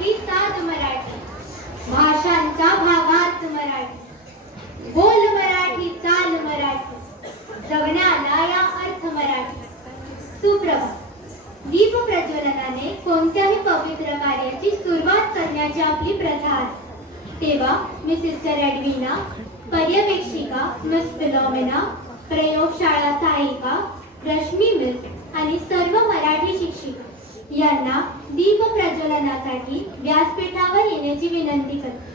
मराठी साध मराठी, भाषांचा भागात मराठी, बोल मराठी चाल मराठी, जगण्याला या अर्थ मराठी. सुप्रभात. दीप प्रज्वलनाने कोणत्याही पवित्र कार्याची सुरुवात करण्याची आपली प्रथा आहे. तेव्हा मी सिस्टर एडविना, पर्यवेक्षिका मिस फिलॉमेना, प्रयोगशाळा सहायिका रश्मी मिस आणि सर्व मराठी शिक्षिका यांना दीप प्रज्वलनासाठी व्यासपीठावर येण्याची विनंती करते.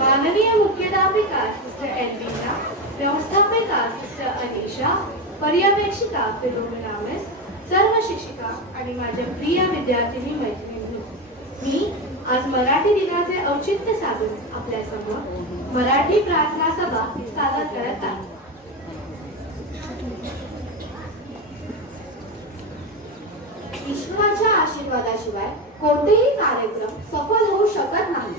माननीय मुख्याध्यापिका सिस्टर एडविना, व्यवस्थापिका सिस्टर अनिशा, पर्यवेक्षिका फिलोमेना मिस, सर्व शिक्षिका आणि माझ्या प्रिय विद्यार्थिनी मैत्रिणी, मी आज मराठी दिनाचे औचित्य साधून आपल्यासमोर मराठी प्रार्थना सभा सादर करत आहे. ईश्वराच्या आशीर्वादाशिवाय कोणतेही कार्यक्रम सफल होऊ शकत नाही.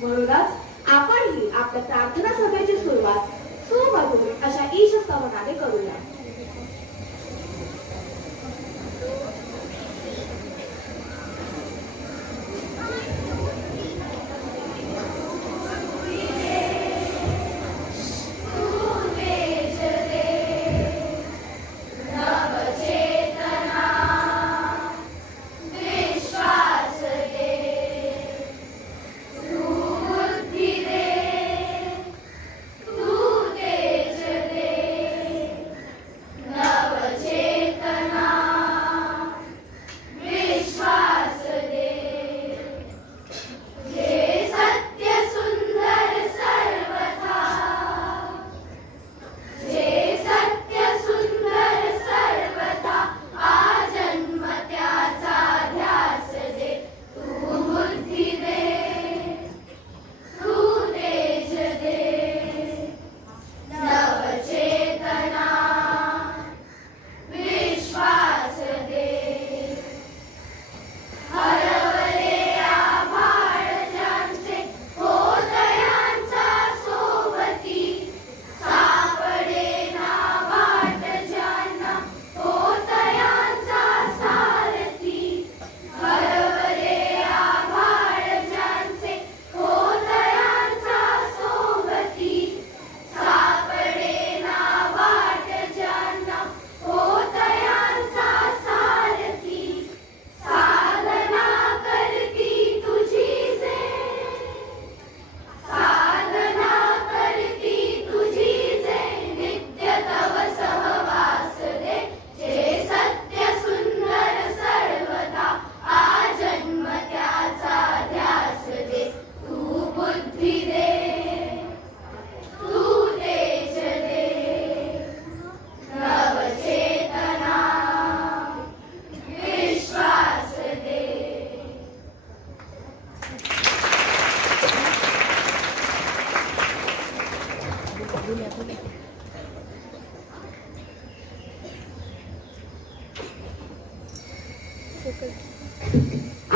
म्हणूनच आपणही आपल्या प्रार्थना सभेची सुरुवात सुमधुर अशा ईश स्तवनाने करूया.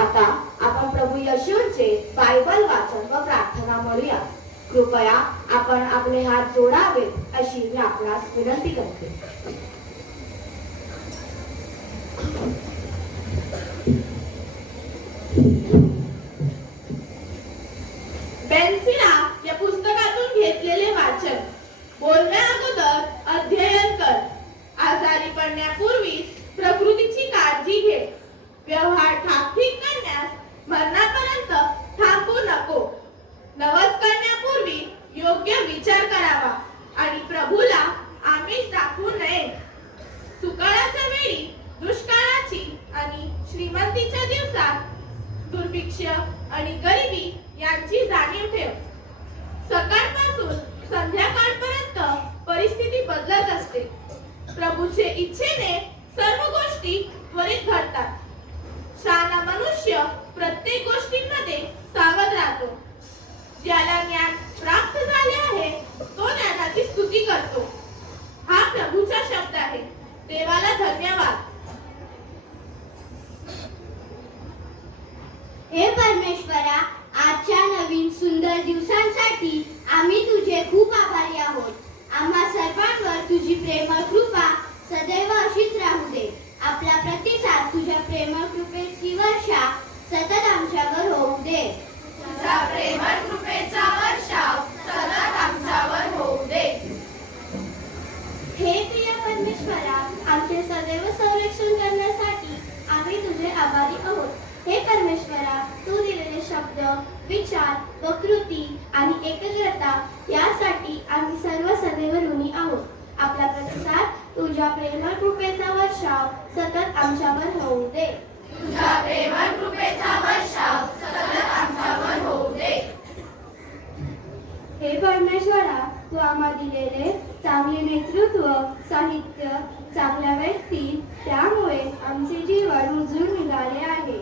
आता आपण प्रभू येशूचे बायबल वाचन व प्रार्थना म्हणूया. कृपया आपण आपले हात जोडावेत अशी मी आपणास विनंती करते. बेन्सिना दुर्भिक्ष आणि गरिबी यांची जाणीव ठेव. सकाळपासून संध्याकाळपर्यंत परिस्थिती बदलत असते. प्रभूचे इच्छेने सर्व गोष्टी त्वरित घडतात. शहाणा मनुष्य प्रत्येक गोष्टींमध्ये सावध राहतो. ज्याला ज्ञान प्राप्त झाले आहे तो ज्ञानाची स्तुती करतो. हा प्रभूचा शब्द आहे. देवाला धन्यवाद. हे परमेश्वरा, आजच्या नवीन सुंदर दिवसांसाठी आम्ही तुझे खूप आभारी आहोत. आम्हा सर्वांवर तुझी प्रेमळ कृपा सदैव अशीच राहू दे. आपला प्रतिसाद तुझ्या प्रेमळ कृपेची वर्षा सतत आमच्यावर होऊ दे. तुझा प्रेमळ कृपेचा वर्षाव सतत आमच्यावर होऊ दे. हे प्रिय परमेश्वरा, आमचे सदैव संरक्षण करण्यासाठी आम्ही तुझे आभारी आहोत. हे परमेश्वरा, तू दिलेले शब्द, विचार व कृती आणि एकाग्रता यासाठी आम्ही सर्व सदैव ऋणी आहोत. आपला प्रतिसाद तुझ्या प्रेमळ कृपेचा वर्षाव सतत आमच्यावर होऊ दे. तुझा प्रेमळ कृपेचा वर्षाव सतत आमच्यावर होऊ दे. हे परमेश्वरा, तू आम्हा दिलेले चांगले नेतृत्व, साहित्य, चांगल्या व्यक्ती, त्यामुळे आमचे जीवन उजळून निघाले आहे.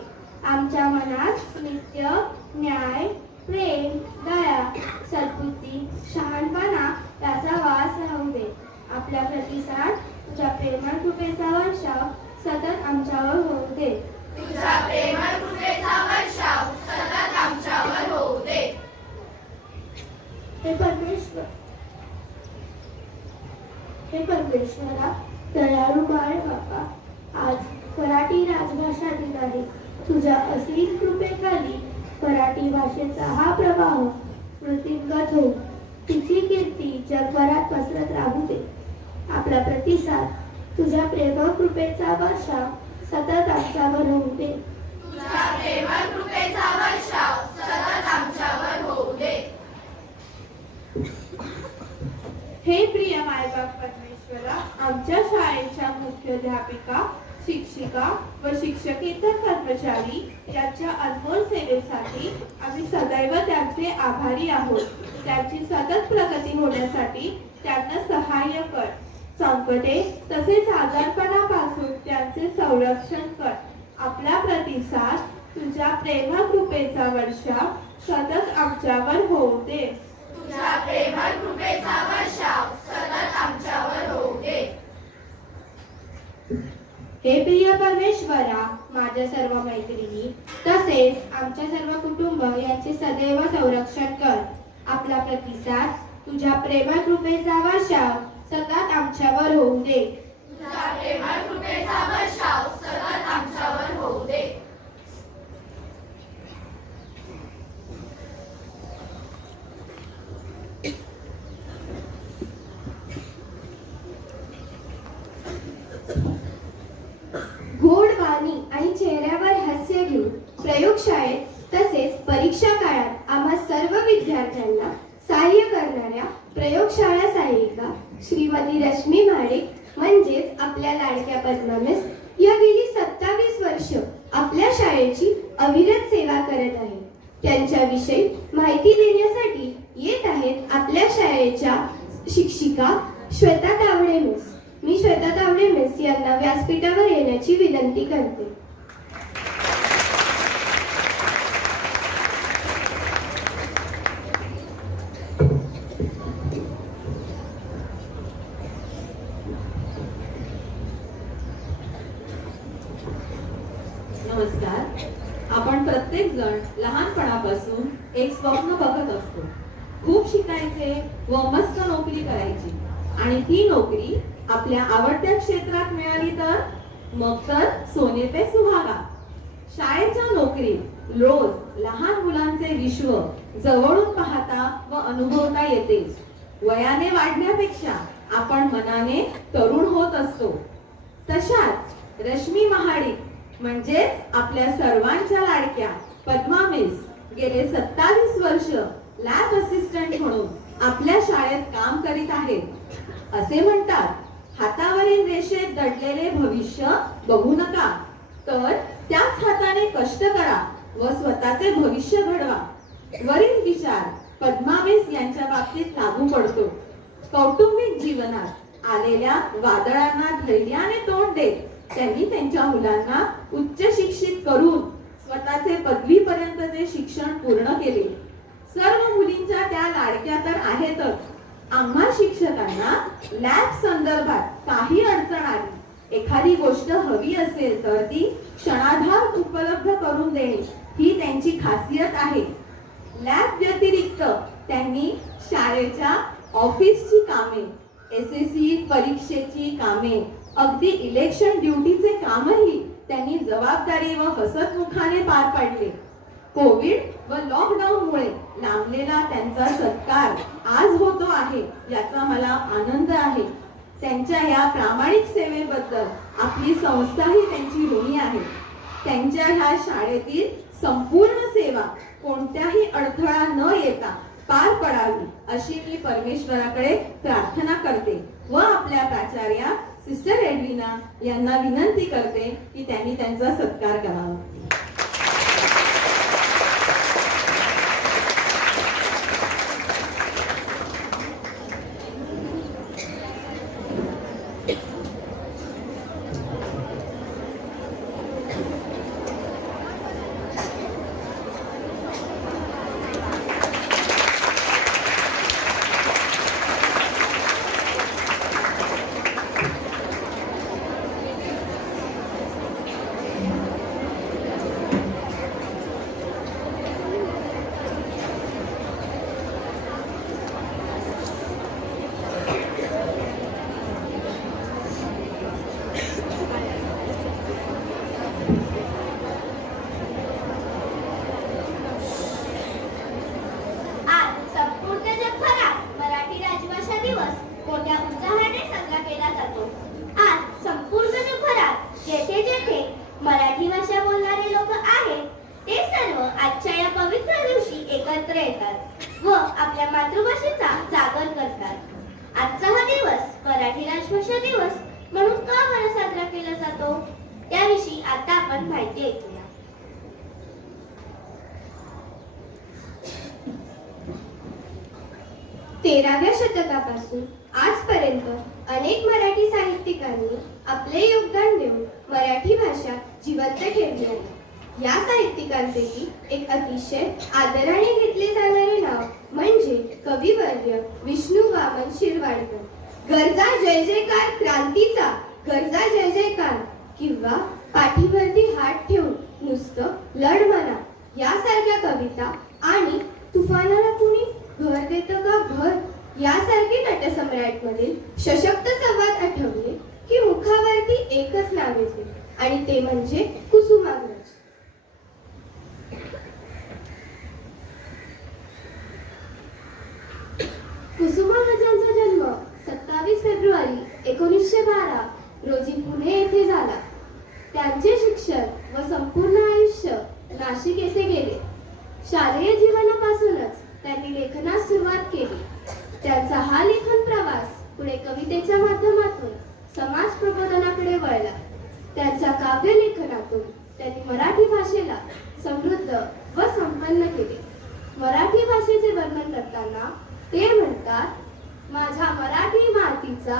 आमच्या मनात नित्य न्याय, प्रेम, दया, सद्बुद्धी, शहाणपणा याचा वास राहू दे. आपला प्रतिसाद तुझ्या प्रेमळ कृपेचा वर्षाव सतत आमच्यावर होऊ दे. तुझा प्रेमळ कृपेचा वर्षाव सतत आमच्यावर होऊ दे. हे परमेश्वरा, दयाळू बाळ बापा, आज मराठी राजभाषा दिन आहे. तुझ्या असीम कृपेखाली मराठी भाषेचा हा प्रवाह वृद्धिंगत हो. तिची कीर्ती जगभरात पसरत राहू दे. आपला प्रतिसाद तुझ्या प्रेमळ कृपेचा वर्षाव सतत आमच्यावर होऊ दे. तुझा प्रेमळ कृपेचा वर्षाव सतत आमच्यावर होऊ दे. हे प्रिय मायबाप परमेश्वरा, आमच्या शाळेच्या मुख्याध्यापिका, शिक्षिका व शिक्षकेतर कर्मचारी यांच्या अनमोल सेवेसाठी आम्ही सदैव त्यांचे आभारी आहोत. त्यांची सतत प्रगती होण्यासाठी त्यांना सहाय्य कर. संकटे तसेच आजारपणापासून त्यांचे संरक्षण कर. आपला प्रतिसाद तुझ्या प्रेमळ कृपेचा वर्षाव सतत आमच्यावर होऊ दे. तुझा प्रेमळ कृपेचा वर्षाव सतत आमच्यावर होऊ दे. हे प्रिय परमेश्वरा, माझ्या सर्व मैत्रिणी तसेच आमच्या सर्व कुटुंब यांचे सदैव संरक्षण कर. आपला प्रतिसाद तुझ्या प्रेमळ कृपेचा वर्षाव सतत आमच्यावर होऊ दे. तुझा प्रेमळ कृपेचा वर्षाव सतत आमच्यावर होऊ दे. गोड वाणी आणि चेहऱ्यावर हास्य घेऊन प्रयोगशाळेत तसेच परीक्षा काळात आम्हा सर्व विद्यार्थ्यांना सहाय्य करणाऱ्या प्रयोगशाळा सहाय्यिका श्रीमती रश्मी महाडिक म्हणजेच आपल्या लाडक्या पद्मा मिस या गेली 27 वर्ष आपल्या शाळेची अविरत सेवा करत आहेत. त्यांच्याविषयी माहिती देण्यासाठी येत आहेत आपल्या शाळेच्या शिक्षिका श्वेता तावडे मिस. मी श्वेता तावडे मिस यांना व्यासपीठावर येण्याची विनंती करते. नमस्कार. आपण प्रत्येक जण लहानपणापासून एक स्वप्न बघत असतो. खूप शिकायचे व मस्त नोकरी करायची आणि ती नोकरी आपल्या आवडत्या क्षेत्रात मिळाली तर मग तर सोने पे सुहागा. शाळेच्या नोकरीत रोज लहान मुलांचे विश्व जवळून पाहता व अनुभवता येते. वयाने वाढण्यापेक्षा आपण मनाने तरुण होत असतो. तशाच रश्मी महाडिक म्हणजेच आपल्या सर्वांच्या लाडक्या पद्मा मिस गेले 27 वर्ष लॅब असिस्टंट म्हणून आपल्या शाळेत काम करीत आहेत. असे म्हणतात, हातावरील रेषेत दडलेले भविष्य बघू नका, तर त्याच हाताने कष्ट करा व स्वतःचे भविष्य घडवा. वरील विचार पद्मावेस यांच्या बाबतीत लागू पडतो. कौटुंबिक जीवनात आलेल्या वादळांना धैर्याने तोंड देत त्यांनी त्यांच्या मुलांना उच्च शिक्षित करून स्वतःचे पदवीपर्यंतचे शिक्षण पूर्ण केले. सर्व मुलींच्या त्या लाडक्या तर आहेतच. आम्हा शिक्षकांना लॅब संदर्भात काही अडचण आली, एखादी गोष्ट हवी असेल तर ती क्षणार्धात उपलब्ध करून देणे ही त्यांची खासियत आहे. लॅब व्यतिरिक्त त्यांनी शाळेच्या ऑफिसची कामे, SSC परीक्षेची कामे, अगदी इलेक्शन ड्युटीचे कामही त्यांनी जबाबदारी व हसतमुखाने पार पाडले. कोविड व लॉकडाऊन मुळे लांबलेला त्यांचा सत्कार आज होतो आहे याचा मला आनंद आहे. त्यांच्या या प्रामाणिक सेवेबद्दल आपली संस्थाही त्यांची ऋणी आहे. त्यांच्या ह्या शाळेतील संपूर्ण सेवा कोणत्याही अडथळा न येता पार पडावी अशी मी परमेश्वराकडे प्रार्थना करते व आपल्या प्राचार्या सिस्टर एडविना यांना विनंती करते की त्यांनी त्यांचा सत्कार करावा. आज संपूर्ण जगभरात मराठी राजभाषा दिवस मोठ्या उत्साहाने साजरा केला जातो. आज संपूर्ण जगभरात जेथे जेथे मराठी भाषा बोलणारे लोक आहेत ते सर्व आजच्या या पवित्र दिवशी एकत्र येतात व आपल्या मातृभाषेचा जागर करतात. आजचा हा दिवस मराठी राजभाषा दिवस म्हणून का बरं साजरा केला जातो त्याविषयी आता आपण माहिती ऐकूया. 13व्या शतकापासून आजपर्यंत अनेक मराठी साहित्यिकांनी आपले योगदान देऊन मराठी भाषा जिवंत ठेवली आहे. या साहित्यिकांपैकी एक अतिशय आदराने घेतले जाणारे नाव म्हणजे कविवर्य विष्णू वामन शिरवाडकर. गरजा जय जयकार क्रांतीचा, गरजा जय जयकार किंवा पाठीवरती हात ठेवून नुसतं लढ म्हणा यासारख्या कविता आणि तुफानाला कुणी घर देतं का घर यासारखे नटसम्राट मधील सशक्त संवाद आठवले की मुखावरती एकच नाव येते आणि ते म्हणजे कुसुमाग्रज. कुसुमाग्रजांचा जन्म 27 फेब्रुवारी 1912 रोजी पुणे येथे झाला. त्यांचे शिक्षण व संपूर्ण आयुष्य नाशिक येथे गेले. शालेय जीवनापासूनच त्यांनी लेखनास सुरुवात केली. त्यांचा हा लेखन प्रवास पुढे कवितेच्या माध्यमातून समाज प्रबोधनाकडे वळला. त्यांच्या काव्य लेखनातून त्यांनी मराठी भाषेला समृद्ध व संपन्न केले. मराठी भाषेचे वर्णन करताना ते म्हणतात, माझ्या मराठी मातीचा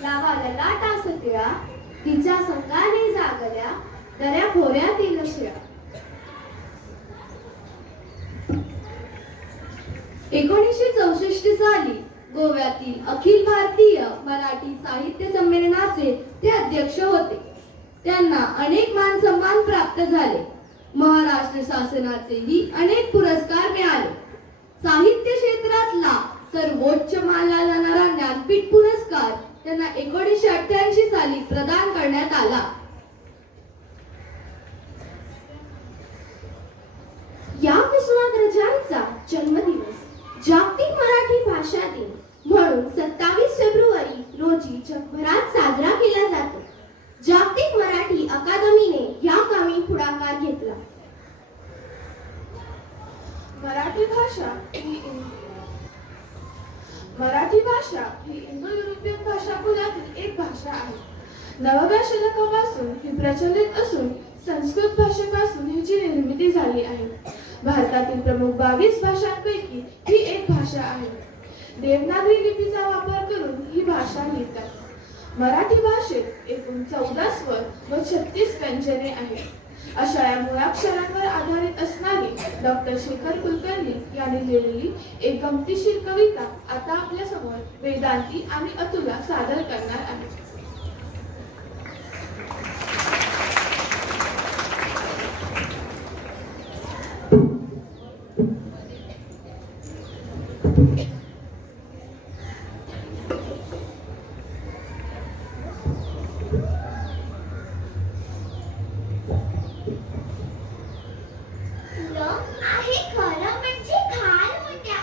लावा ललाटा सगळ्या, तिच्या संगाने जागल्या दऱ्या खोऱ्यातील शिळा. 1964 साली गोव्यातील अखिल भारतीय मराठी साहित्य संमेलनाचे ते अध्यक्ष होते. त्यांना अनेक मान सन्मान प्राप्त झाले. महाराष्ट्र शासनाचेही अनेक पुरस्कार मिळाले. साहित्य क्षेत्रातला सर्वोच्च मानला जाणारा ज्ञानपीठ पुरस्कार त्यांना 1988 साली प्रदान करण्यात आला. या कुसुमाग्रजांचा जन्मदिवस जागतिक मराठी भाषा दिन म्हणून 27 फेब्रुवारी रोजी जगभरात साजरा केला जातो. जागतिक मराठी अकादमीने या कामी पुढाकार घेतला. मराठी भाषा ही इंडो युरोपियन भाषाकुलातील एक भाषा आहे. 9व्या शतकापासून ही प्रचलित असून संस्कृत भाषेपासून हिची निर्मिती झाली आहे. भारतातील प्रमुख 22 भाषांपैकी ही एक भाषा आहे. देवनागरी लिपीचा वापर करून ही भाषा लिहितात. मराठी भाषेत एकूण 14 स्वर व 36 व्यंजने आहेत. अशा या मुळाक्षरांवर आधारित असणारी डॉक्टर शेखर कुलकर्णी यांनी लिहिलेली एक गमतीशीर कविता आता आपल्या समोर वेदांती आणि अतुला सादर करणार आहेत. आहे खरं म्हणजे घाल मुंड्या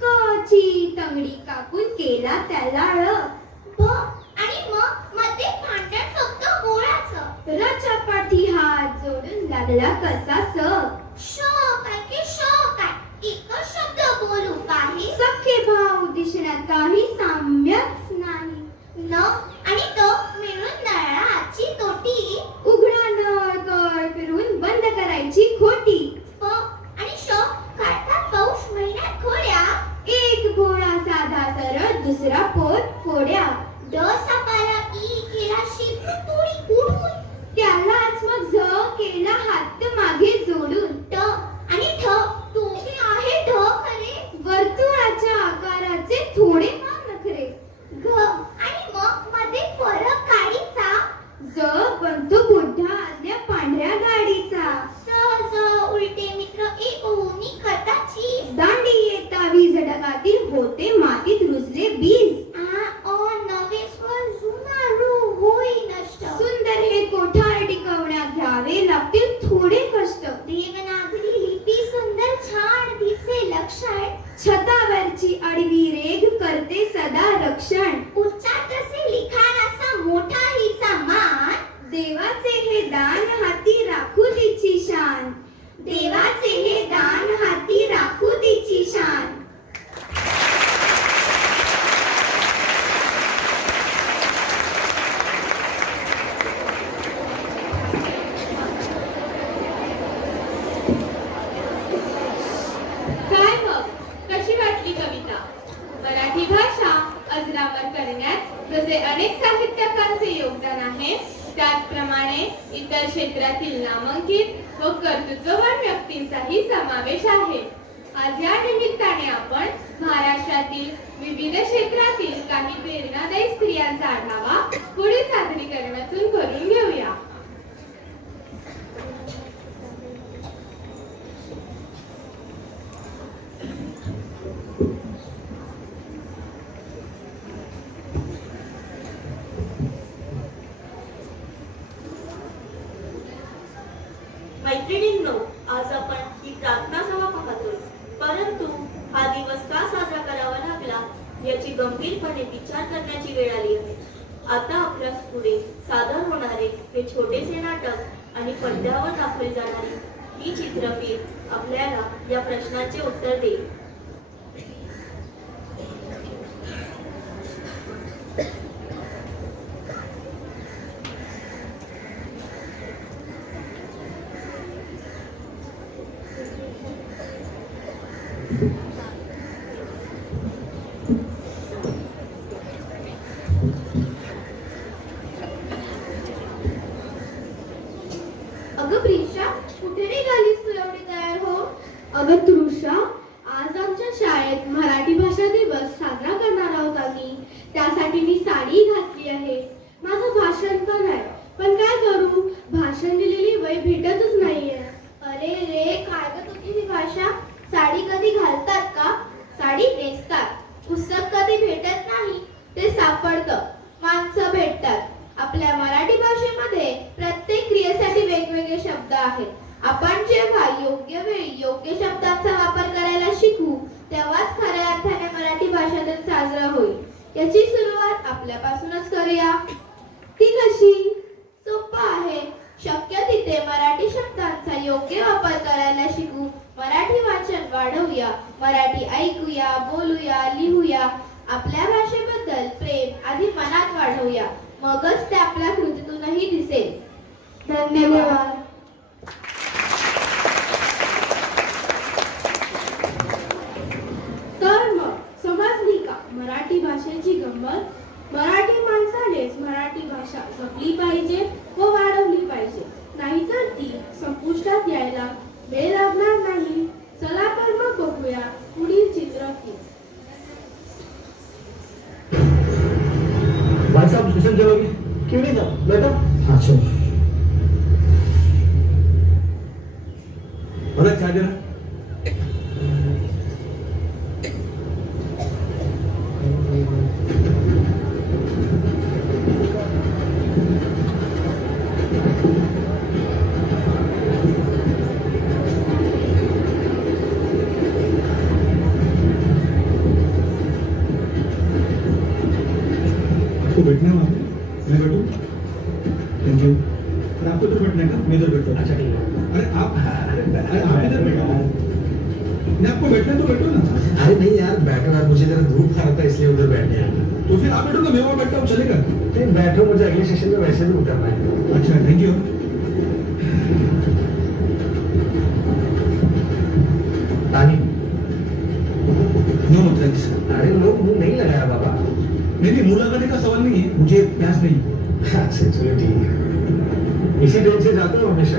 कची तंगडी कापून केला त्याला आणि मग मध्ये भांडण फक्त गोळाचं. रचापाठी हात जोडून लागला कसा शो काय एकच शब्द बोलू काही सख्खे भाऊ दिसण्यात काही साम्यच नाही. आणि तो मिळून नळाची तोटी उघडा नळ कळ फिरून बंद करायची खोटी. आणि शो काढतात पौष महिन्यात खोड्या. एक भोळा साधा सरळ दुसरा पोत फोड्या. सापाला ई केला शिपून तोडी उडून. त्यालाच मग झ केला हात मागे जोडून. आणि तुम्ही आहे खरे वर्तुळाच्या आकाराचे थोडे फार नखरे. आणि मग मध्ये फरक काढीचा. ज बनतो बुड्ढा आदल्या पांढऱ्या गाडीचा. सहज उलटे मित्र एक होनी कटाची. दांडी येता वीज ढगातील होते मातीत रुजले बीज. नवे स्वर जुना रूप होई नष्ट. सुंदर हे कोठार टिकवण्यात घ्यावे लागतील थोडे कष्ट. देवनागरी लिपी सुंदर छान दिसे लक्षण. छतावरची आडवी रेघ करते सदा रक्षण. उच्चार कसे लिखाणाचा मोठा हिचा मान. देवाचे हे दान हाती राखू तिची शान. देवाचे हे दान हाती राखू तिची शान. काय मग कशी वाटली कविता? मराठी भाषा अजरामर करण्यात जसे अनेक साहित्यकारांचे योगदान आहे, त्याचप्रमाणे इतर क्षेत्रातील नामांकित व कर्तृत्ववान व्यक्तींचाही समावेश आहे. आज या निमित्ताने आपण महाराष्ट्रातील विविध क्षेत्रातील काही प्रेरणादायी स्त्रियांचा आढावा पुढील सादरीकरणातून करून घेऊया. मैत्रिणींनो, आज आपण ही प्रार्थना सभा पाहतोय, परंतु हा दिवस का साजरा करावा लागला याची गंभीरपणे विचार करण्याची वेळ आली आहे. आता आपल्या पुढे सादर होणारे हे छोटेसे नाटक आणि पडद्यावर दाखवली जाणारी ही चित्रफित आपल्याला या प्रश्नाचे उत्तर देईल. अगं प्रिशा, कुठे निघालीस तू एवढी तयार हो? अगं तृषा, आज आमच्या शाळेत मराठी भाषा दिवस साजरा करणार आहोत आम्ही. त्यासाठी मी साडी घातली आहे. माझं भाषण पण आहे, पण काय करू, भाषण दिलेली वय भेटतच नाहीये. अरे रे, काय ग तुझी ही भाषा. साडी कधी घालतात का? साडी नेसतात. पुस्तक कधी भेटत नाही, ते सापडतं. माणसं भेटतात. आपल्या मराठी भाषेमध्ये प्रत्येक क्रियेसाठी वेगवेगळे शब्द आहेत. आपण जेव्हा योग्य वेळी योग्य शब्दांचा वापर करायला शिकू, तेव्हाच खऱ्या अर्थाने मराठी भाषा दिन साजरा होईल. याची सुरुवात आपल्यापासूनच करूया. ती कशी? सोपं आहे. शक्य तिथे मराठी शब्दांचा योग्य वापर करायला शिकू. मराठी वाचन वाढवूया. मराठी ऐकूया, बोलूया, लिहूया. आपल्या भाषेबद्दल प्रेम आधी मनात वाढवूया. मगच ते आपल्या कृतीतूनही दिसेल. धन्यवाद. तर मग समजली का मराठी भाषेची गंमत? मराठी माणसानेच मराठी भाषा जपली पाहिजे व वाढवली पाहिजे, नाहीतर ती संपुष्टात यायला वेळ लागणार नाही. चला तर मग बघूया पुढील चित्रफित. भाई साहब स्टेशन चलोगे? क्यों नहीं जाओ, बैठो. हाँ चलो. बड़ा क्या देना? आपको बैठना है वहाँ पे? मैं बैठूँ? Thank you. अरे आपको इधर बैठना है का? मैं इधर बैठता हूँ. अच्छा ठीक है. अरे आप इधर बैठो. नहीं आपको बैठना है तो बैठो ना. अरे नहीं यार बैठो यार, मुझे जरा धूप खा रहा था इसलिए उधर बैठने आया. तो फिर आप बैठो ना, मैं वहाँ बैठता हूँ, चलेगा? नहीं बैठो, मुझे अगले स्टेशन में वैसे भी उतरना है. अच्छा थैंक यू. पानी. No thanks. अरे लोग मुंह नहीं लगाया बाबा. नहीं मुंह लगाने का सवाल नहीं है, मुझे प्यास नहीं. अच्छा चलो ठीक है. इसी ट्रेन से जाते हो हमेशा?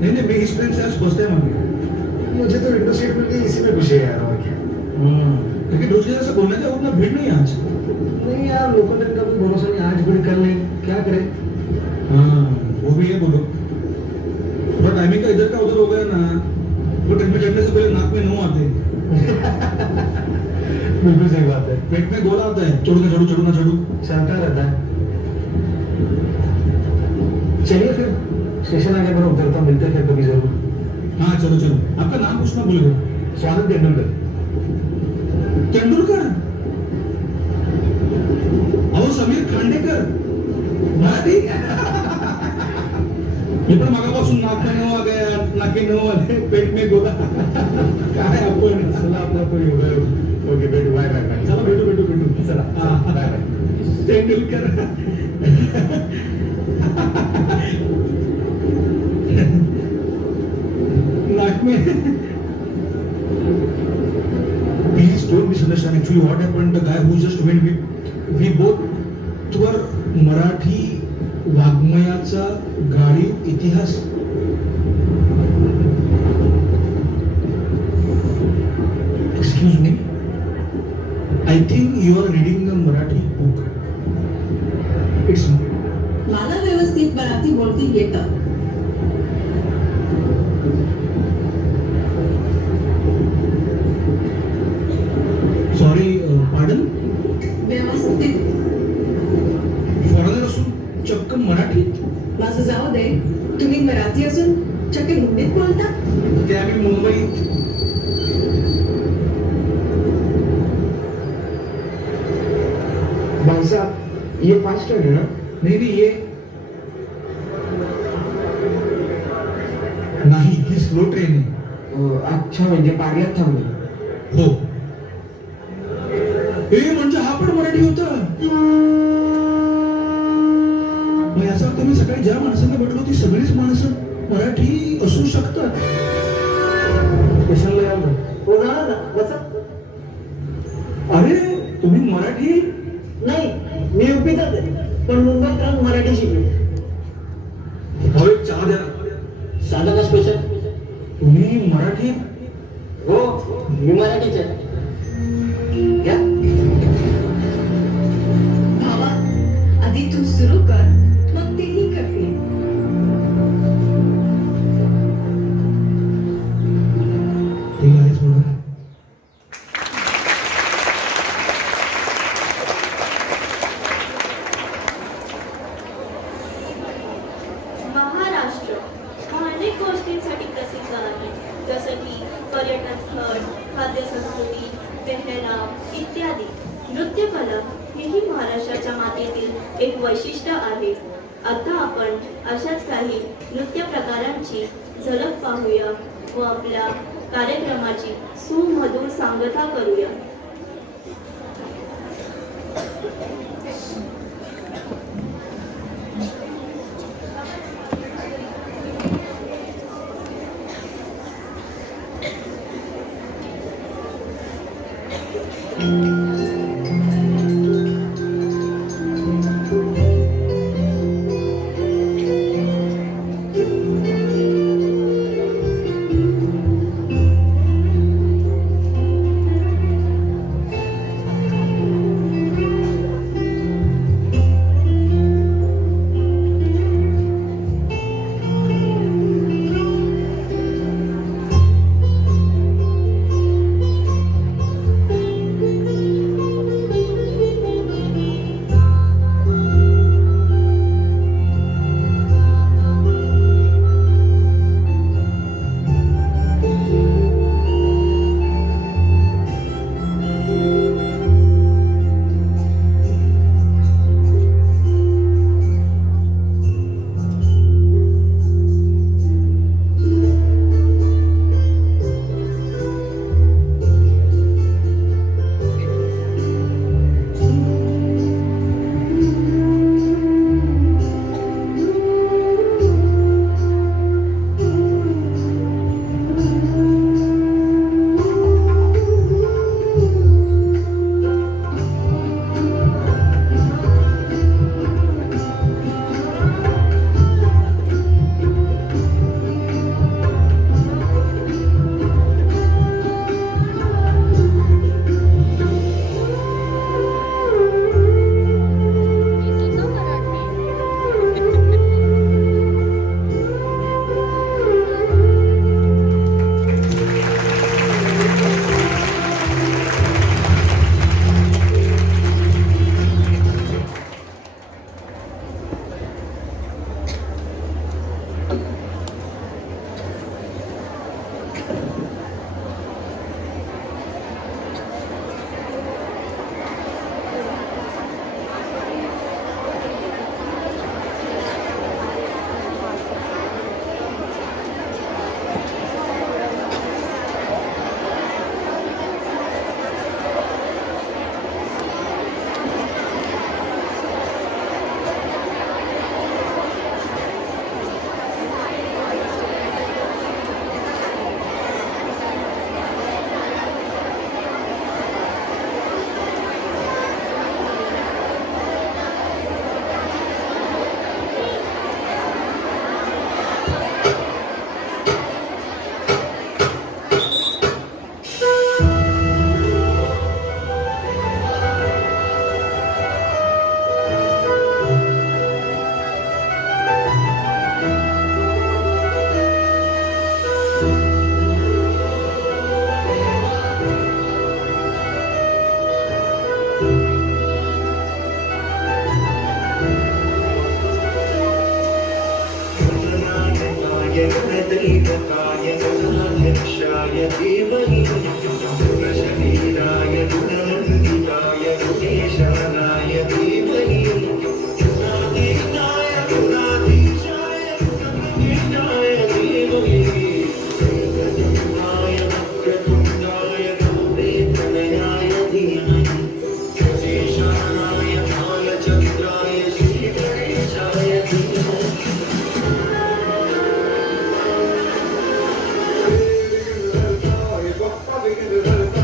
नहीं मैं इस ट्रेन से आज फर्स्ट टाइम आ गया. मुझे तो विंडो सीट मिल गई, इसी में घुसे यार. और क्या. लेकिन दूसरी जगह से बोलने का उतना भीड़ नहीं है आज. नहीं यार, लोकल ट्रेन का कोई भरोसा नहीं, आज भी कल नहीं, क्या करें. हाँ वो भी है बोलो. थोड़ा टाइमिंग का इधर का उधर हो गया ना, वो ट्रेन में चढ़ने से पहले नाक में नो आते हैं. बिल्कुल सही बात है. पेट में गोला आता है, चढ़ू ना चढ़ू, चढ़ू ना चढ़ू. चलता रहता है. चलिए फिर स्टेशन आगे पर उतरता, मिलते हैं फिर कभी जरूर. हाँ चलो चलो. आपका नाम पूछना भूल गए. स्वागत तेंदुलकर. तेंडुलकर. अहो समीर खांडेकर मराठी. मी पण मागापासून नाक में नो आ गया, नाकी नो आले, पेट में गोला. काय आपण. चला आपला कोणी उभं. ओके भेटू. Bye bye bye. चला भेटू भेटू भेटू. चला हाँ. Bye bye. तेंडुलकर. नाक में. Please don't misunderstand. Actually, what happened? The guy who just went with, we both were Marathi वाङ्मयाचा गाढीव इतिहास. Excuse me. I think you are reading a Marathi book. It's मला व्यवस्थित मराठी बोलती येतं. sorry. Pardon? व्यवस्थित. फॉरेनर असून चक्क मराठीत. माझं जाऊ दे, तुम्ही मराठी असून चक्क हिंदीत बोलता. ते आम्ही मुंबईत. भाई साहब ये फास्ट ट्रेन है ना? नाही नाही ये नाही, ही स्लो ट्रेन आहे. अच्छा म्हणजे पार्ल्यात थांबली. हो. हे म्हणजे हा पण मराठी होता. मग याचा अर्थ मी सकाळी ज्या माणसांना भेटलो ती सगळीच माणसं मराठी असू शकतात. स्टेशनला या ना. हो ना ना बसा. अरे तुम्ही मराठी? नाही मी युपीतच आहे, पण मुंबईत राहून मराठी शिकलो. भाऊ एक चहा द्या. साधा का स्पेशल? तुम्ही मराठी? हो मी मराठीच आहे. घ्या. भावा, आधी तू सुरू कर, मग तेही करते. ठीक आहेच बघा. महाराष्ट्र हा अनेक गोष्टींसाठी प्रसिद्ध आहे, जसं की पर्यटन स्थळ, खाद्यसंस्कृती, पेहराव इत्यादी. नृत्यकला हेही महाराष्ट्राच्या मातेतील एक वैशिष्ट्य आहे. आता आपण अशाच काही नृत्य प्रकारांची झलक पाहूया व आपल्या कार्यक्रमाची सुमधुर सांगता करूया. दैवताय गणाध्यक्षाय धीमहि गुणशरीराय गुणवन्दिताय गुणेशानाय धीमहि गुणातीताय गुणाधीशाय गुणप्रविष्टाय धीमहि वक्रतुण्डाय वक्रतुण्डाय गौरीतनयाय धीमहि गणेशानाय कालचक्राय श्रीगणेशाय धीमहि Bye.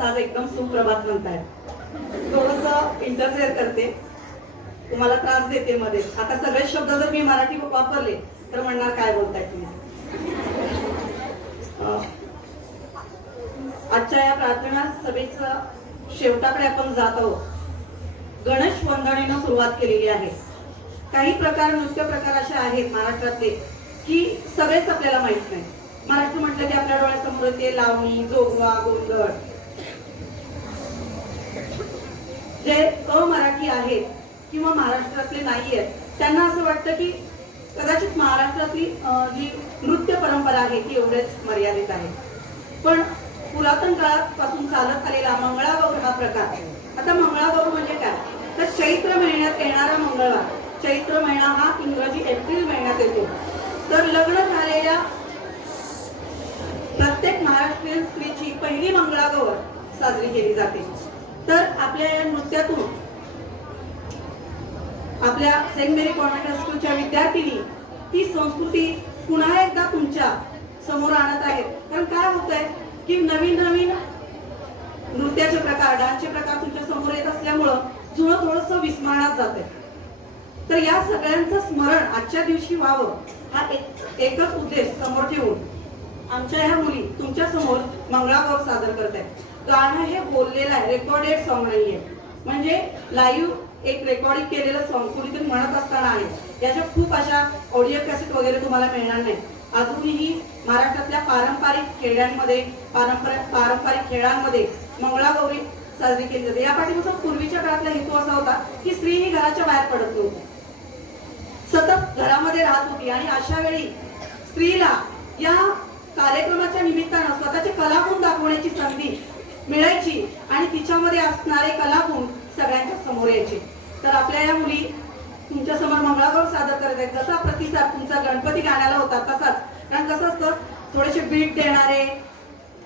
आज एकदम सुप्रभात म्हणताय. थोडस इंटरफेअर करते, तुम्हाला त्रास देते मध्ये. आता सगळे शब्द जर मी मराठी वापरले तर म्हणणार काय बोलताय तुम्ही. आजच्या या प्रार्थना सभेचं शेवटाकडे आपण जात आहोत. गणेश वंदनेनं सुरुवात केलेली आहे. काही प्रकार, नृत्य प्रकार असे आहेत महाराष्ट्रातले की सगळेच आपल्याला माहित नाही. महाराष्ट्र म्हटलं की आपल्या डोळ्यासमोर येते लावणी, जोगवा, गोंधळ. जे अमराठी आहेत किंवा महाराष्ट्रातले नाही आहेत त्यांना असं वाटतं की कदाचित महाराष्ट्रातली जी नृत्य परंपरा आहे ती एवढेच मर्यादित आहे. पण पुरातन काळापासून चालत आलेला मंगळागौर हा प्रकार. आता मंगळागौर म्हणजे काय, तर चैत्र महिन्यात येणारा मंगळवार. चैत्र महिना हा इंग्रजी एप्रिल महिन्यात येतो. तर लग्न झालेल्या प्रत्येक महाराष्ट्रीयन स्त्रीची पहिली मंगळागौर साजरी केली जाते. तर आपल्या या नृत्यातून आपल्या सेंट मेरी कॉन्व्हेंट हायस्कूलच्या विद्यार्थिनी ती संस्कृती पुन्हा एकदा तुमच्या समोर आणत आहेत. कारण काय होत आहे की नवीन नवीन नृत्याचे प्रकार, डान्सचे प्रकार तुमच्या समोर येत असल्यामुळं जुनं थोडंसं विस्मरणात जाते. तर या सगळ्यांचं स्मरण आजच्या दिवशी व्हावं हा एकच उद्देश समोर ठेवून आमच्या ह्या मुली तुमच्या समोर मंगळागौर सादर करत आहेत. गाणं हे बोललेलं आहे, रेकॉर्डेड सॉन्ग नाहीये. म्हणजे लाईव्ह एक रेकॉर्डिंग केलेलं सॉन्ग कुणीतरी म्हणत असताना आहे. याच्या खूप अशा ऑडिओ कॅसेट वगैरे तुम्हाला मिळणार नाही. अजूनही महाराष्ट्रातल्या पारंपरिक खेड्यांमध्ये, पारंपरिक खेळांमध्ये मंगळागौरी साजरी केली जाते. या पाठीपासून पूर्वीच्या काळातला हेतू असा होता की स्त्री ही घराच्या बाहेर पडत नव्हती, सतत घरामध्ये राहत होती. आणि अशा वेळी स्त्रीला या कार्यक्रमाच्या निमित्तानं स्वतःचे कलागुण दाखवण्याची संधी मिळायची आणि तिच्यामध्ये असणारे कलागुण सगळ्यांच्या समोर यायचे. तर आपल्या या मुली तुमच्या समोर मंगळागौर सादर करत आहेत. जसा प्रतिसाद तुमचा गणपती गाण्याला होता तसाच. कारण कसं असतं, थोडेसे बीट देणारे,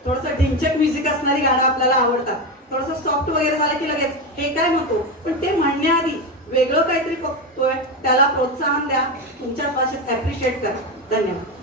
थोडंसं ढिंचक म्युझिक असणारी गाणं आपल्याला आवडतात. थोडंसं सॉफ्ट वगैरे झालं की लगेच हे काय म्हणतो, पण ते म्हणण्याआधी वेगळं काहीतरी बघतोय त्याला प्रोत्साहन द्या, तुमच्याच भाषेत ऍप्रिशिएट करा. धन्यवाद.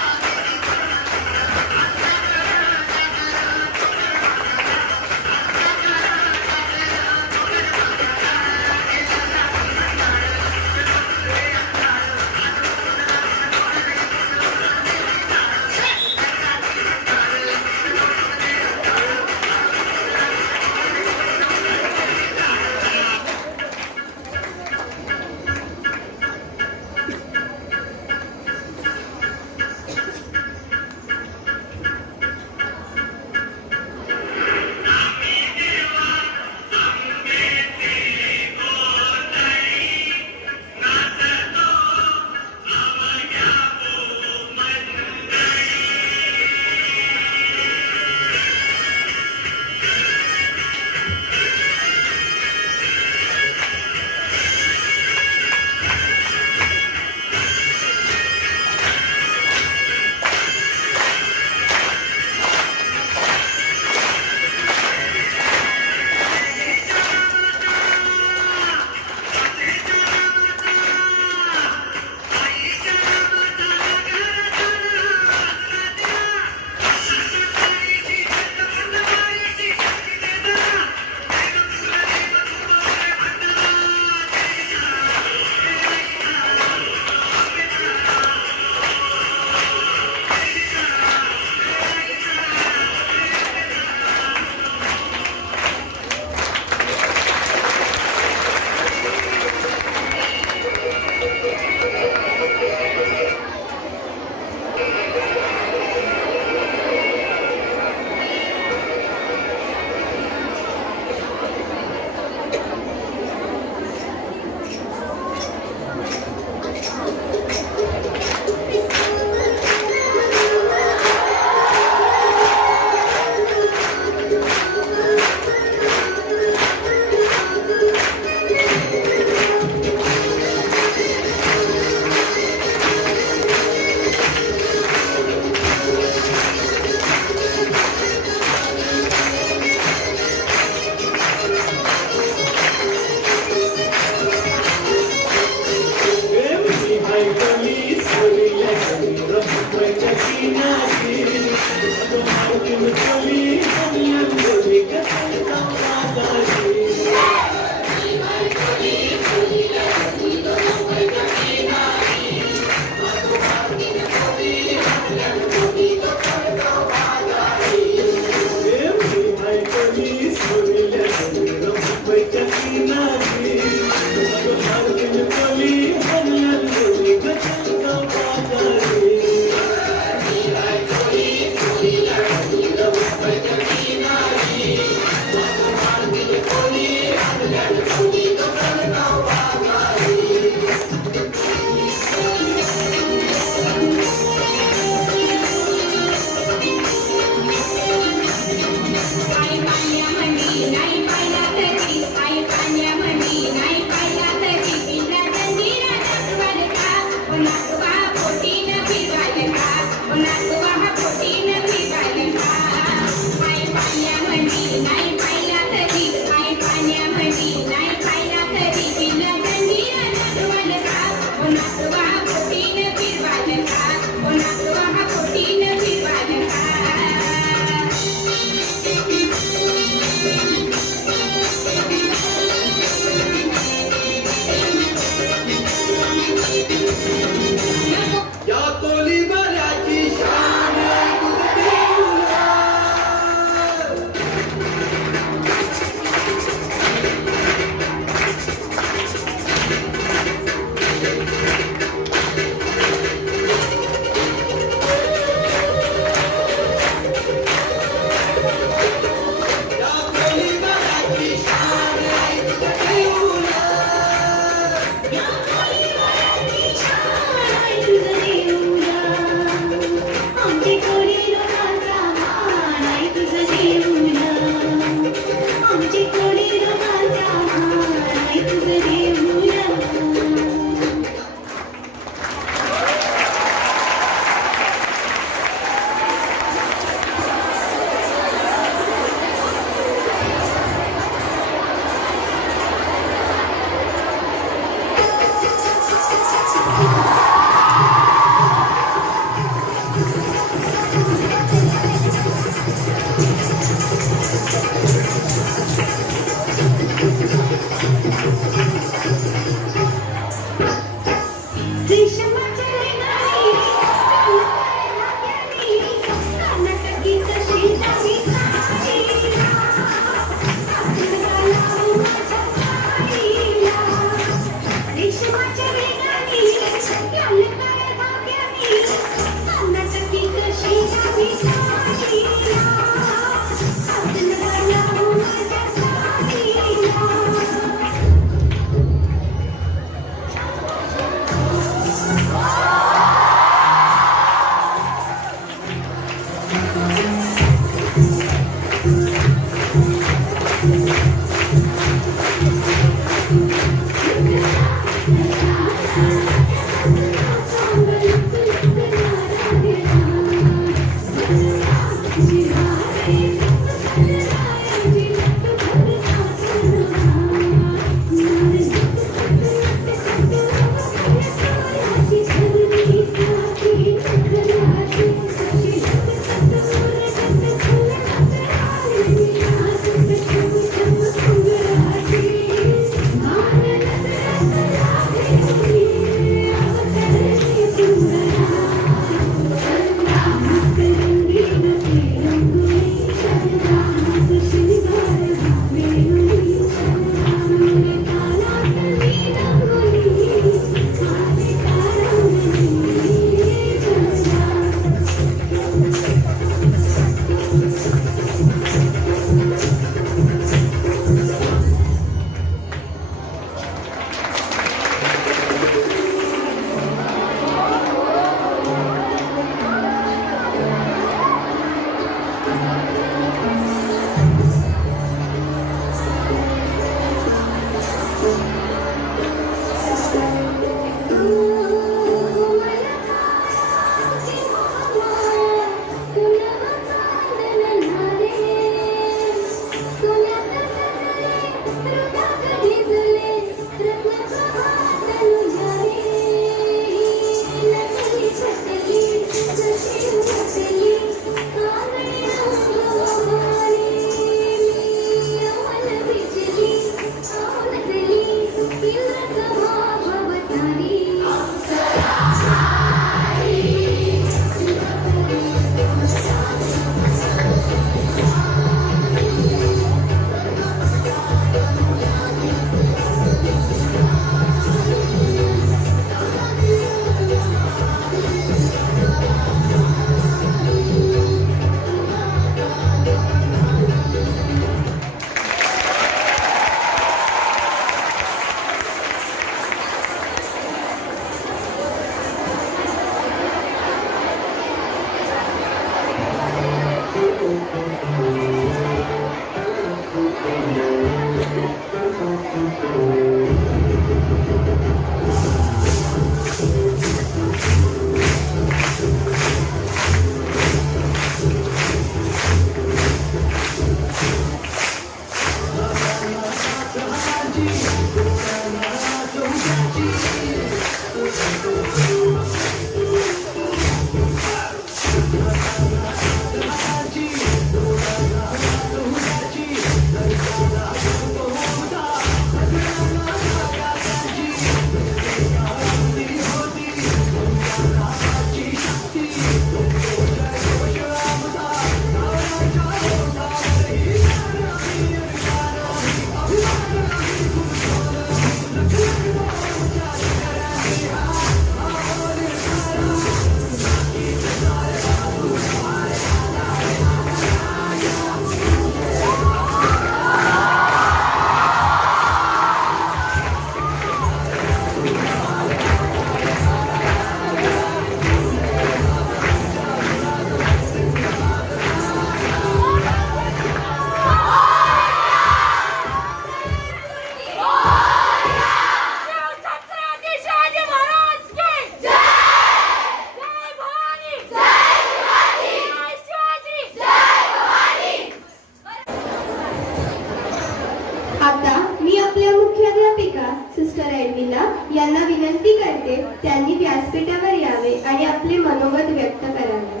त्यांनी व्यासपीठावर यावे आणि आपले मनोगत व्यक्त करावे.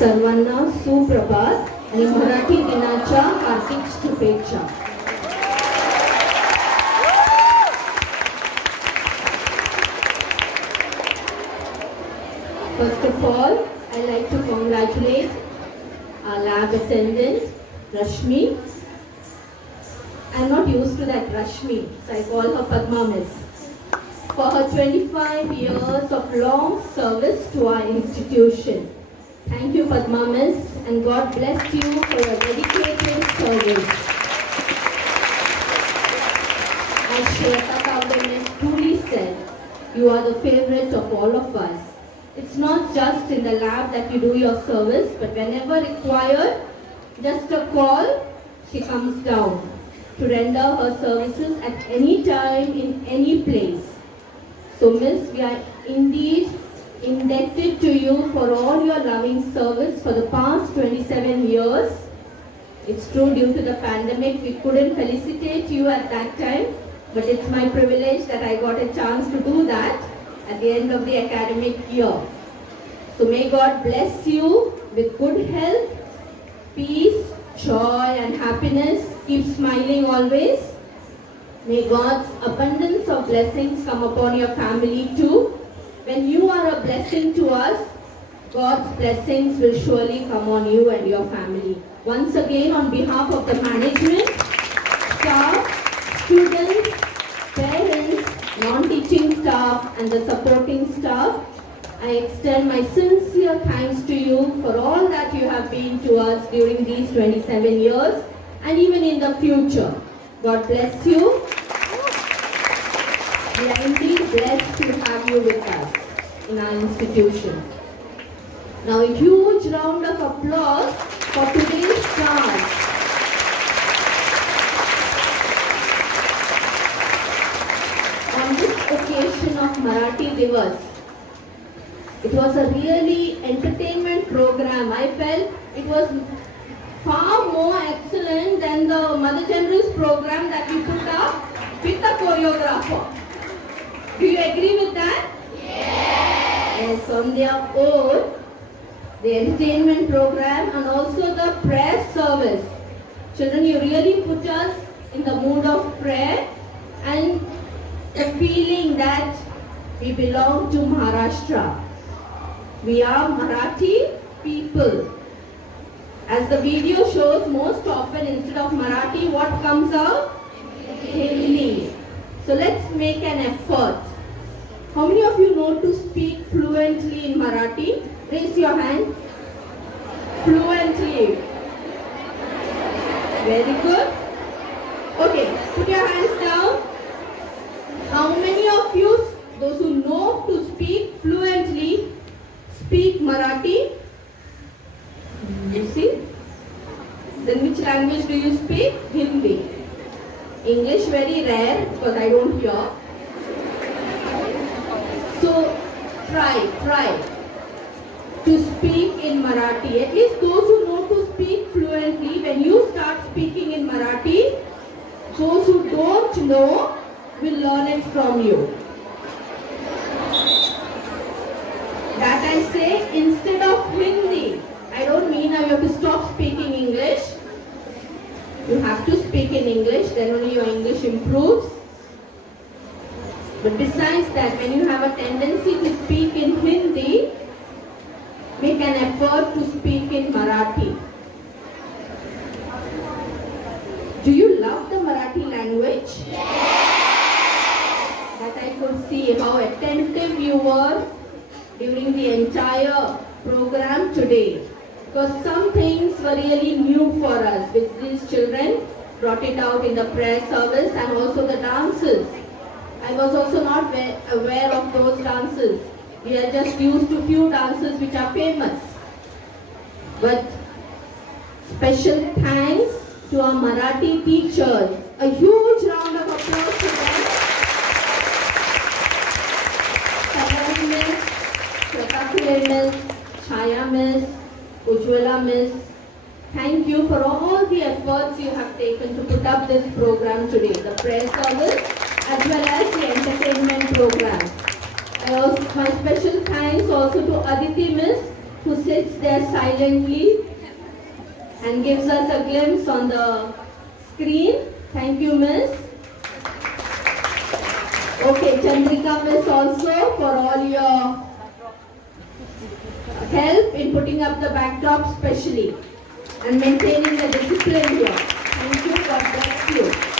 सर्वांना सुप्रभात आणि मराठी दिनाच्या हार्दिक शुभेच्छा. First of all, I'd like to congratulate our lab attendant, Rashmi. I'm not used to that Rashmi, so I call her Padma Miss. For her 25 years of long service to our institution. Thank you, Padma Miss, and God bless you for your dedicated service. As Shweta Kavle Miss truly said, you are the favorite of all of us. It's not just in the lab that you do your service, but whenever required, just a call, she comes down to render her services at any time, in any place. So, Miss, we are indeed indebted to you for all your loving service for the past 27 years. It's true, due to the pandemic, we couldn't felicitate you at that time, but it's my privilege that I got a chance to do that at the end of the academic year. So may God bless you with good health, peace, joy and happiness. Keep smiling always. May God's abundance of blessings come upon your family too. When you are a blessing to us, God's blessings will surely come on you and your family. Once again, on behalf of the management, staff, students, parents, non-teaching staff and the supporting staff, I extend my sincere thanks to you for all that you have been to us during these 27 years and even in the future. God bless you. We are indeed blessed to have you with us in our institution. Now a huge round of applause for today's stars. On this occasion of Marathi Divas, it was a really entertainment program. I felt it was far more excellent than the Mother General's program that we put up with the choreographer. Do you agree with that? Yes, on their own, the entertainment program and also the prayer service. Children, you really put us in the mood of prayer and the feeling that we belong to Maharashtra. We are Marathi people. As the video shows, most often instead of Marathi, what comes out? Hindi. So let's make an effort. How many of you know to speak fluently in Marathi? Raise your hand. Fluently. Very good. Okay, put your hands down. How many of you, those who know to speak fluently, speak Marathi? You see? Then which language do you speak? Hindi. English very rare because I don't hear. So try to speak in Marathi. At least those who know to speak fluently, when you start speaking in Marathi, those who don't know will learn it from you. That I say instead of Hindi. I don't mean now you have to stop speaking English. You have to speak in English, then only your English improves. But besides that, when you have a tendency to speak in Hindi, make an effort to speak in Marathi. Do you love the Marathi language? That I could see how attentive you were during the entire program today. Because some things were really new for us, which these children brought it out in the prayer service and also the dances. I was also not aware of those dances. We are just used to few dances which are famous. But special thanks to our Marathi teachers. A huge round of applause to them. Sarvari Miss, Shweta Kavle Miss, Miss, Ujjwala Miss, thank you for all the efforts you have taken to put up this program today, the prayer service as well as the entertainment program. My special thanks also to Aditi Miss, who sits there silently and gives us a glimpse on the screen. Thank you, Miss. Okay, Chandrika Miss also for all your help in putting up the backdrop specially and maintaining the discipline here. Thank you, God bless you.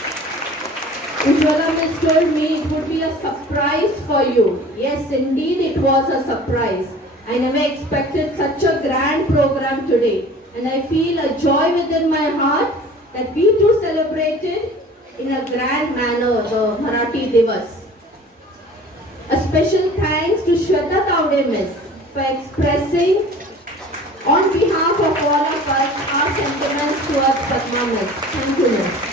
Ujjwala Miss told me it would be a surprise for you. Yes, indeed it was a surprise. I never expected such a grand program today. And I feel a joy within my heart that we too celebrated in a grand manner the Marathi Divas. A special thanks to Shweta Taude Miss for expressing on behalf of all of us our sentiments towards Padma Miss. Thank you, Miss.